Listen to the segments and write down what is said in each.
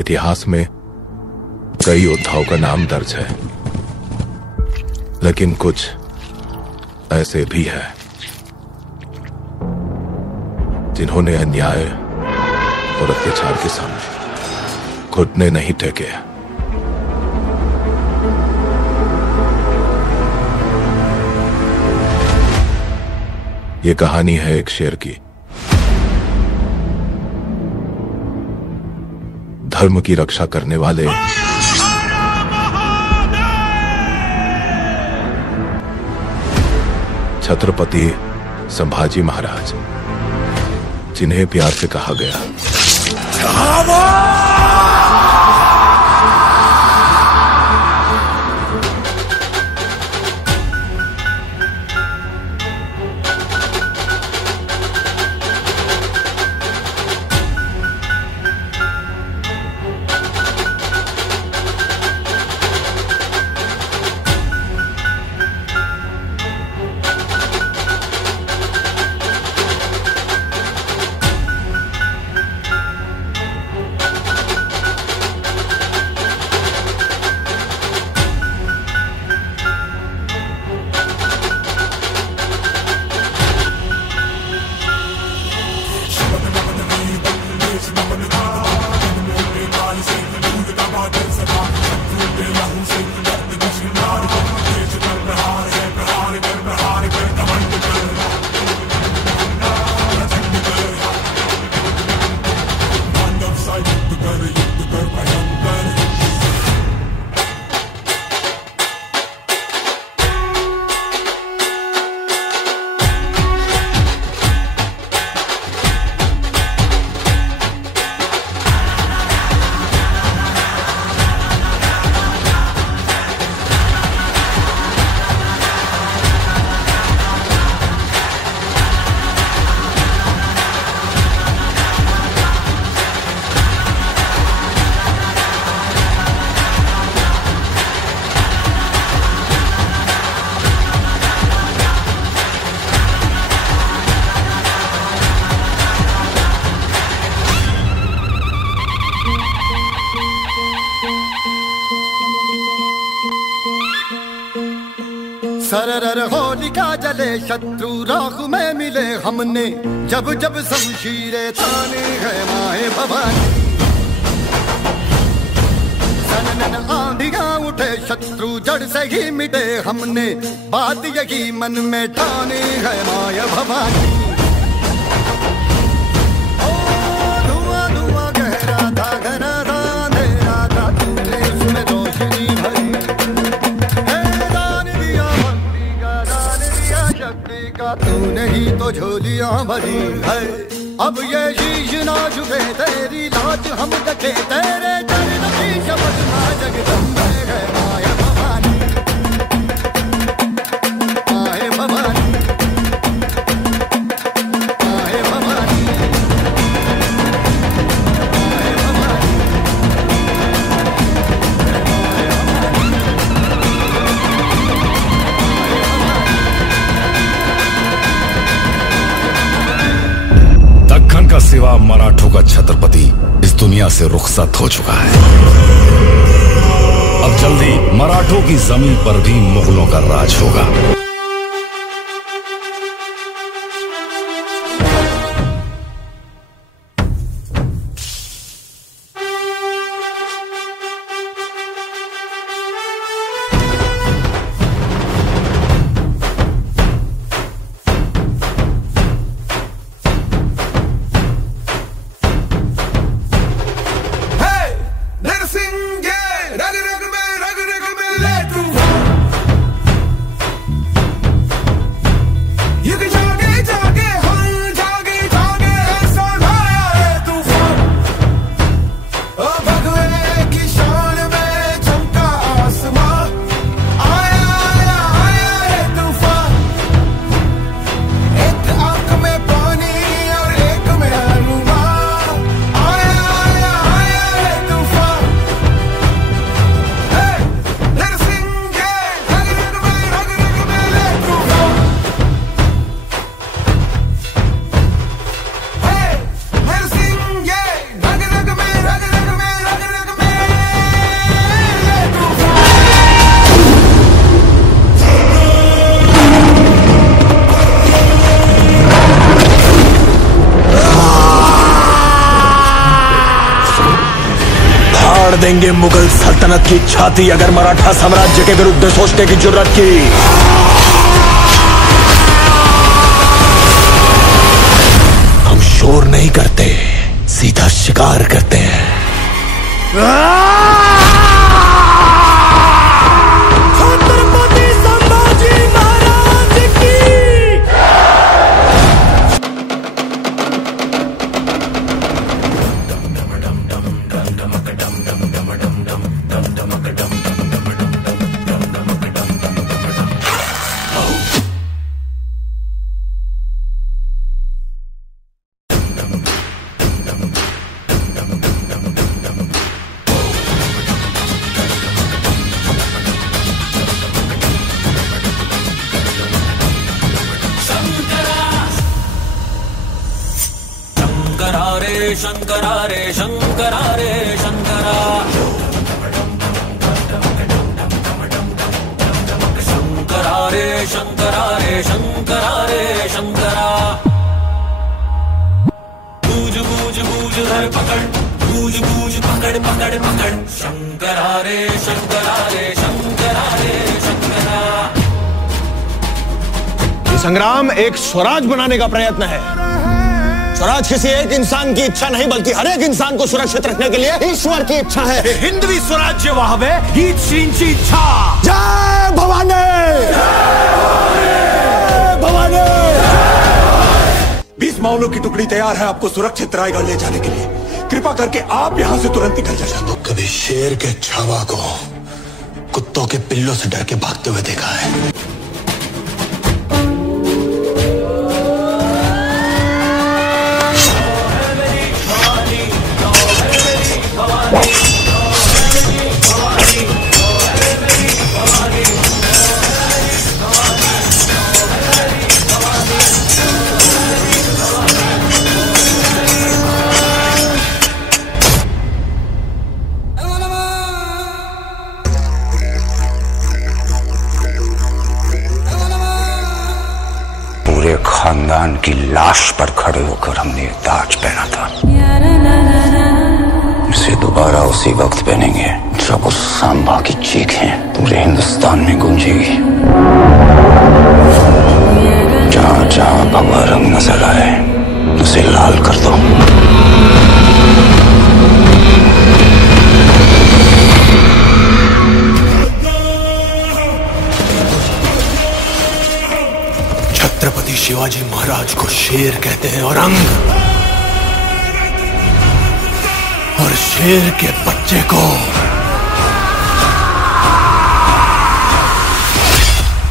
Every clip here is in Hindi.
इतिहास में कई योद्धाओं का नाम दर्ज है, लेकिन कुछ ऐसे भी हैं जिन्होंने अन्याय और अत्याचार के सामने घुटने नहीं टेके। ये कहानी है एक शेर की, धर्म की रक्षा करने वाले छत्रपति संभाजी महाराज, जिन्हें प्यार से कहा गया सरर होलिका जले शत्रु राख में मिले हमने, जब जब शमशीरें ताने है माए भवानी। सनन आंधियां उठे शत्रु जड़ से ही मिटे हमने, बात यही मन में ठाने है माए भवानी। ओ धुआं धुआं गहरा था घना था अंधेरा था, तूने उसमें रोशनी भरी। तूने ही तो झोलियां भरी है, अब ये शीश ना झुके तेरी लाज हम रखे, तेरे चरण की शपथ मां जगदम्बे है माया भवानी, माए भवानी, माए भवानी, माए भवानी। दक्खन का सिवा मराठों का छत्रपति इस दुनिया से रुखसत हो चुका है। अब जल्दी मराठों की जमीन पर भी मुगलों का राज होगा। फाड़ देंगे मुगल सल्तनत की छाती अगर मराठा साम्राज्य के विरुद्ध सोचने की जुर्रत की। हम शोर नहीं करते, सीधा शिकार करते हैं। छत्रपति संभाजी महाराज की। शंकरा रे शंकरा रे शंकरा, शंकरा रे शंकरा रे शंकरा रे शंकरा। बूझ बूझ बूझ धर पकड़, बूझ बूझ पकड़ पकड़ पकड़। शंकरा रे शंकरा रे शंकरा रे शंकरा। ये संग्राम एक स्वराज बनाने का प्रयत्न है। स्वराज किसी एक इंसान की इच्छा नहीं बल्कि हर एक इंसान को सुरक्षित रखने के लिए ईश्वर की इच्छा है। हिंदवी स्वराज्य वाहवे हीच श्रींची इच्छा। जय भवानी, जय भवानी। 20 मावलों की टुकड़ी तैयार है आपको सुरक्षित रायगढ़ ले जाने के लिए। कृपा करके आप यहाँ से तुरंत निकल जाए। तो कभी शेर के छावा को कुत्तों के पिल्लों से डर के भागते हुए देखा है। खानदान की लाश पर खड़े होकर हमने एक ताज पहना था। इसे दोबारा उसी वक्त पहनेंगे जब उस सांबा की चीखें पूरे हिंदुस्तान में गूंजेगी। जहां जहां भगवा रंग नजर आए उसे लाल कर दो। छत्रपति शिवाजी महाराज को शेर कहते हैं और शेर के बच्चे को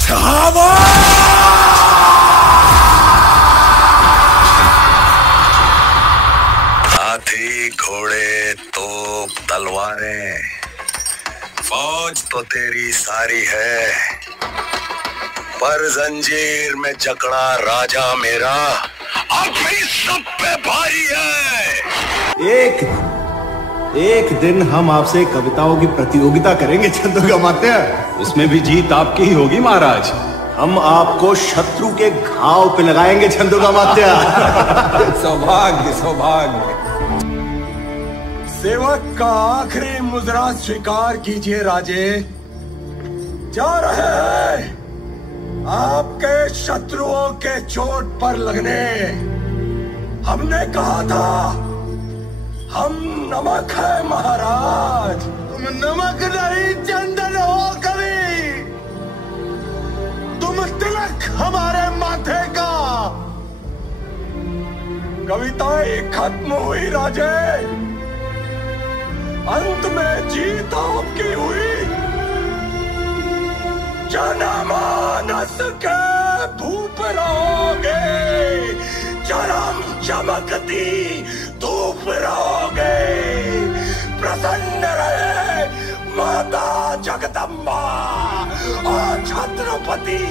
छावा। हाथी घोड़े तोप तलवारें फौज तो तेरी सारी है, पर जंजीर में जकड़ा राजा मेरा अब भी सब पे भारी है। एक दिन हम आपसे कविताओं की प्रतियोगिता करेंगे चंद्रमात्य। उसमें भी जीत आपकी ही होगी महाराज। हम आपको शत्रु के घाव पे लगाएंगे चंद्रमात्य। सौभाग्य सौभाग्य। सेवक का आखिरी मुजरा स्वीकार कीजिए राजे। जा रहे हैं आपके शत्रुओं के चोट पर लगने। हमने कहा था हम नमक है महाराज। तुम नमक नहीं चंदन हो कभी। तुम तिलक हमारे माथे का। कविताएं खत्म हुई राजे, अंत में जीत आपकी हुई। जनमानस के धूप रहोगे, चरम चमकती धूप रहोगे। प्रसन्न रहे माता जगदम्बा और छत्रपति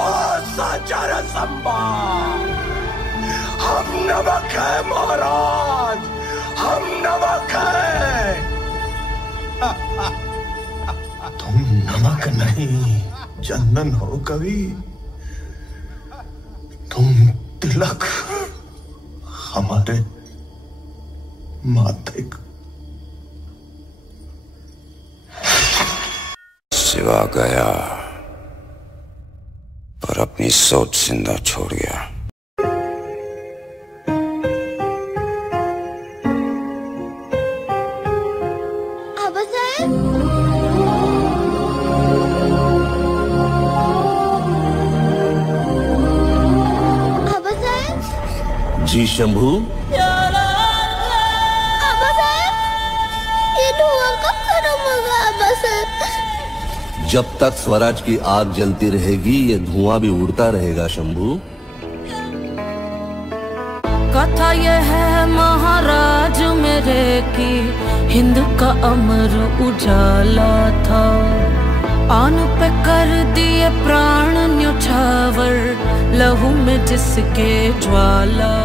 और सचर संबा। हम नमक है महाराज, हम नमक है। तुम नमक नहीं चंदन हो कवि। तुम तिलक हमारे माथे सिवा गया पर अपनी सोच जिंदा छोड़ गया। जी शंभू, जब तक स्वराज की आग जलती रहेगी ये धुआं भी उड़ता रहेगा शंभू। कथा ये है महाराज मेरे की हिंद का अमर उजाला था, आन पे कर दिए प्राण न्योछावर लहू में जिसके ज्वाला